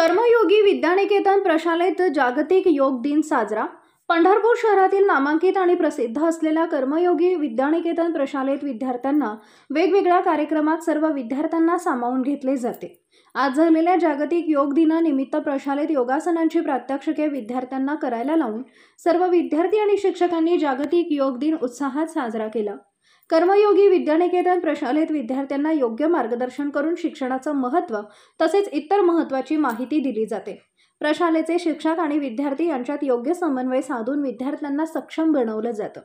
कर्मयोगी विद्यानिकेतन प्रशालेत जागतिक योग दिन साजरा। पंढरपूर शहरातील नामांकित आणि प्रसिद्ध असलेल्या कर्मयोगी विद्यानिकेतन प्रशालेत विद्यार्थ्यांना वेगवेगळ्या कार्यक्रमात सर्व विद्यार्थ्यांना सामावून घेतले जाते। आज झालेल्या जागतिक योग दिनानिमित्त प्रशालेत योगासनांची प्रात्यक्षिके विद्यार्थ्यांना करायला लावून सर्व विद्यार्थी आणि शिक्षकांनी जागतिक योग दिन उत्साहात साजरा केला। कर्मयोगी विद्यानिकेतन प्रशालेत विद्यार्थ्यांना योग्य मार्गदर्शन करून शिक्षणाचं महत्त्व तसेच इतर महत्त्वाची माहिती दिली जाते। प्रशालेचे शिक्षक आणि विद्यार्थी यांच्यात योग्य समन्वय साधून विद्यार्थ्यांना सक्षम बनवलं जातं।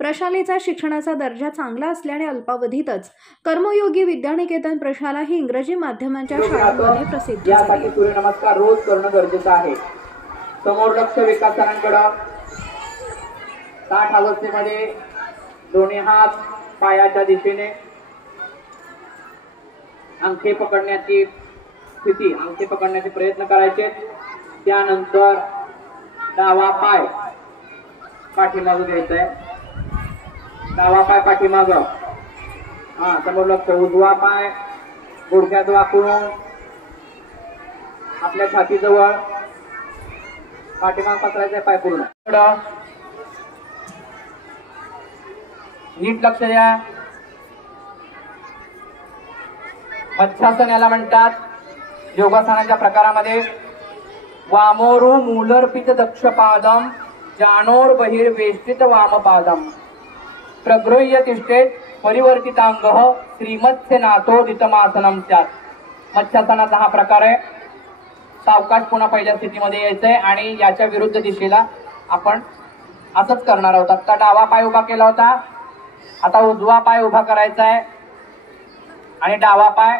प्रशालेचा शिक्षणाचा दर्जा चांगला असल्याने अल्पावधीतच कर्मयोगी विद्यानिकेतन प्रशाला ही इंग्रजी माध्यमांच्या शाळांमध्ये प्रसिद्ध झाली। यासाठी सूर्यनमस्कार रोज करणं गरजेचं आहे। समोर लक्ष विकासांकडे ताठ अवस्थेमध्ये दोन्ही हात पायाच्या दिशेने अंगठे पकडण्याची स्थिती, अंगठे पकडण्याचे प्रयत्न करायचे। त्यानंतर डावा पाय पाठीमागे घ्यायचा आहे, डावा पाय पाठीमागे, समोर लक्ष, उजवा पाय गुडघ्यात वाकून आपल्या छातीजवळ पाठीमागे पसरायचा पाय पूर्ण। नीट लक्ष द्या। मत्स्यासन याला म्हणतात। योगासनाच्या प्रकारामध्ये वामोरू मूलर्पित दक्षपादम जानोर बहिर्वेष्टित वामपादम प्रगृह्य तिष्ठेत परिवर्तितांगः श्रीमत्स्यनाथोदितमासनम स्यात्। मत्स्यासनाचा हा प्रकार आहे। सावकाश पुन्हा पहिल्या स्थितीमध्ये यायचंय आणि याच्या विरुद्ध दिशेला आपण असंच करणार आहोत। आता डावा पाय उभा केला होता, आता उजवा पाय उभा करायचा आहे आणि डावा पाय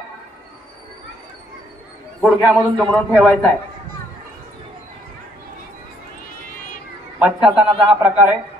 गुडघ्यामधून दुमडून ठेवायचा आहे। मत्स्यासनाचा हा प्रकार आहे।